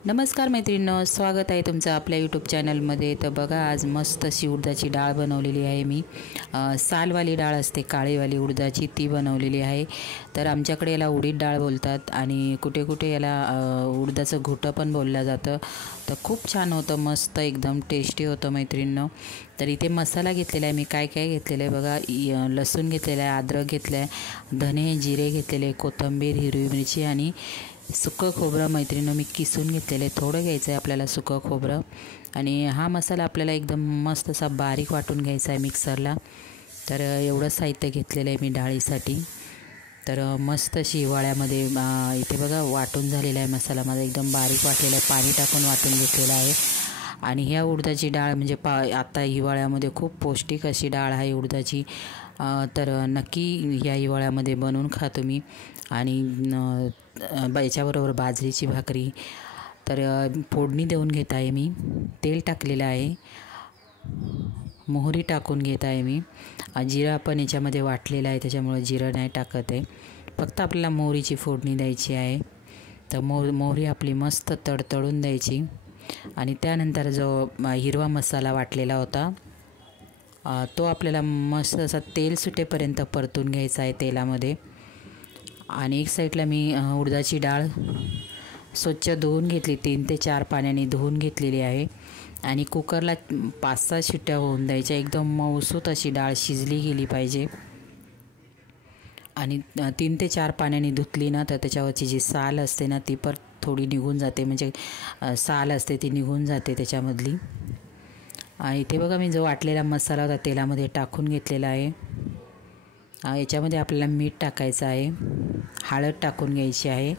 नमस्कार मैत्रिणींनो, स्वागत आहे तुमचं आपल्या यूट्यूब चॅनलमध्ये। तर बघा, आज मस्त अशी उडदाची डाळ बनवलेली आहे मी। सालवाली डाळ असते, काळीवाली उडदाची, ती बनवलेली आहे। तर आमच्याकडे याला उडीद डाळ बोलतात आणि कुठे कुठे याला उडदाचं घुटं पण बोललं जातं। तर खूप छान होतं, मस्त एकदम टेस्टी होतं मैत्रिणींनो। तर इथे मसाला घेतलेला आहे मी, काय काय घेतलेलं आहे बघा। लसूण घेतलेला आहे, अद्रक घेतलं आहे, धने जिरे घेतलेले, कोथिंबीर, हिरवी मिरची आणि सुकं खोबरं मैत्रिणींनो मी किसून घेतलेलं आहे। थोडं घ्यायचं आहे आपल्याला सुकं खोबरं आणि हा मसाला आपल्याला एकदम मस्त असा बारीक वाटून घ्यायचा आहे मिक्सरला। तर एवढं साहित्य घेतलेलं आहे मी डाळीसाठी। तर मस्त अशी हिवाळ्यामध्ये इथे बघा वाटून झालेला आहे मसाला माझा, एकदम बारीक वाटलेला आहे, पाणी टाकून वाटून घेतलेला आहे। आणि ह्या उडदाची डाळ म्हणजे आता हिवाळ्यामध्ये खूप पौष्टिक अशी डाळ आहे उडदाची। तर नक्की या हिवाळ्यामध्ये बनवून खा तुम्ही। आणि याच्याबरोबर बाजरीची भाकरी। तर फोडणी देऊन घेत आहे मी, तेल टाकलेलं आहे, मोहरी टाकून घेत आहे मी। जिरा पण याच्यामध्ये वाटलेला आहे, त्याच्यामुळे जिरं नाही टाकत आहे, फक्त आपल्याला मोहरीची फोडणी द्यायची आहे। तर मोहरी आपली मस्त तडतडून द्यायची आणि त्यानंतर जो हिरवा मसाला वाटलेला होता तो आपल्याला मस्त असा तेल सुटेपर्यंत परतून घ्यायचा आहे तेलामध्ये। आणि एक साईडला मी उडदाची डाळ स्वच्छ धुवून घेतली, 3 ते 4 पाण्याने धुवून घेतलेली आहे आणि कुकरला 5-6 शिट्ट्या होऊन द्यायच्या। एकदम मऊसूत अशी डाळ शिजली गेली पाहिजे। आणि 3 ते 4 पाण्याने धुतली ना तर त्याच्यावरची जी साल असते ना ती पण थोडी निघून जाते, म्हणजे साल असते ती निघून जाते त्याच्यामधली। इथे बघा मी जो वाटलेला मसाला होता तेलामध्ये टाकून घेतलेला आहे। याच्यामध्ये आपल्याला मीठ टाकायचं आहे, हळद टाकून घ्यायची आहे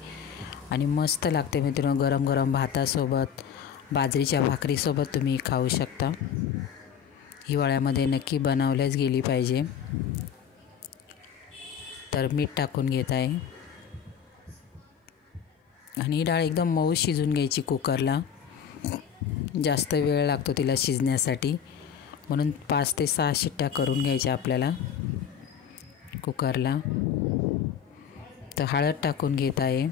आणि मस्त लागते मित्रांनो। गरम गरम भातासोबत, बाजरीच्या भाकरीसोबत तुम्ही खाऊ शकता। हिवाळ्यामध्ये नक्की बनवल्याच गेली पाहिजे। तर मीठ टाकून घेत आहे आणि ही डाळ एकदम मऊ शिजून घ्यायची कुकरला, जास्त वेळ लागतो तिला शिजण्यासाठी, म्हणून 5 ते 6 शिट्ट्या करून घ्यायच्या आपल्याला कुकरला। तर हळद टाकून घेत आहे,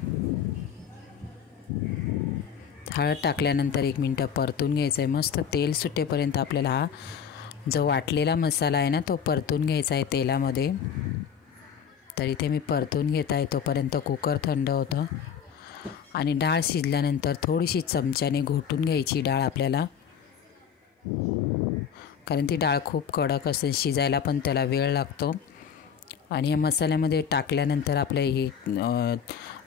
हळद टाकल्यानंतर 1 मिनटं परतून घ्यायचं आहे, मस्त तेल सुटेपर्यंत आपल्याला हा जो वाटलेला मसाला आहे ना तो परतून घ्यायचा आहे तेलामध्ये। तर इथे मी परतून घेत आहे, तोपर्यंत कुकर थंड होतं। आणि डाळ शिजल्यानंतर थोडीशी चमच्याने घोटून घ्यायची डाळ आपल्याला, कारण ती डाळ खूप कडक असते, शिजायला पण त्याला वेळ लागतो। आणि या मसाल्यामध्ये टाकल्यानंतर आपल्या हे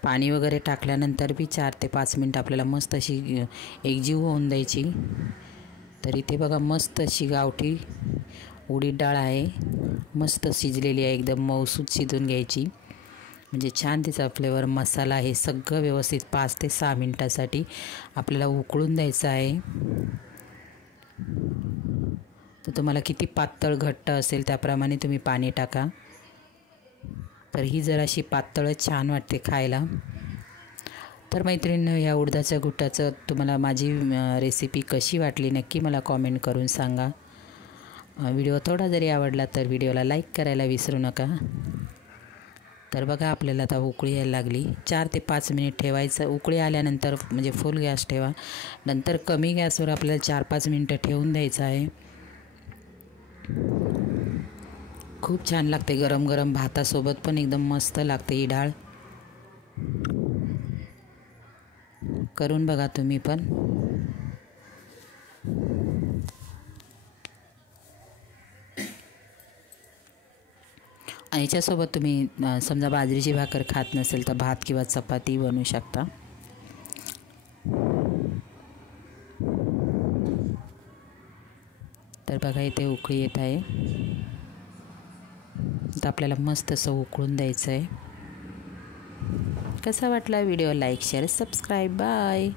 पाणी वगैरे टाकल्यानंतर बी 4 ते 5 मिनटं आपल्याला मस्त अशी एकजीव होऊन द्यायची। तर इथे बघा मस्त अशी गावठी उडीद डाळ आहे, मस्त शिजलेली आहे, एकदम मऊसूत शिजून घ्यायची, म्हणजे छान तिचा फ्लेवर, मसाला हे सगळं व्यवस्थित 5 ते 6 मिनटासाठी आपल्याला उकळून द्यायचं आहे। तर तुम्हाला किती पातळ घट्ट असेल त्याप्रमाणे तुम्ही पाणी टाका। तर ही जराशी पातळच छान वाटते खायला। तर मैत्रिणींनो, या उडदाच्या घुटाचं तुम्हाला माझी रेसिपी कशी वाटली नक्की मला कॉमेंट करून सांगा। व्हिडिओ थोडा जरी आवडला तर व्हिडिओला लाईक करायला विसरू नका। तर बघा आपल्याला आता उकळी यायला लागली, 4 ते 5 मिनिट ठेवायचं। उकळी आल्यानंतर म्हणजे फुल गॅस ठेवा, नंतर कमी गॅसवर आपल्याला 4-5 मिनटं ठेवून द्यायचं आहे। खूप छान लागते, गरम गरम भातासोबत पण एकदम मस्त लागते ही डाळ। करून बघा तुम्ही पण। याच्यासोबत तुम्ही समजा बाजरीची भाकर खात नसेल तर भात किंवा चपाती बनवू शकता। तर बघा इथे उकळी येत आहे, तर आपल्याला मस्त असं उकळून द्यायचं आहे। कसा वाटला video? Like, share, subscribe, bye.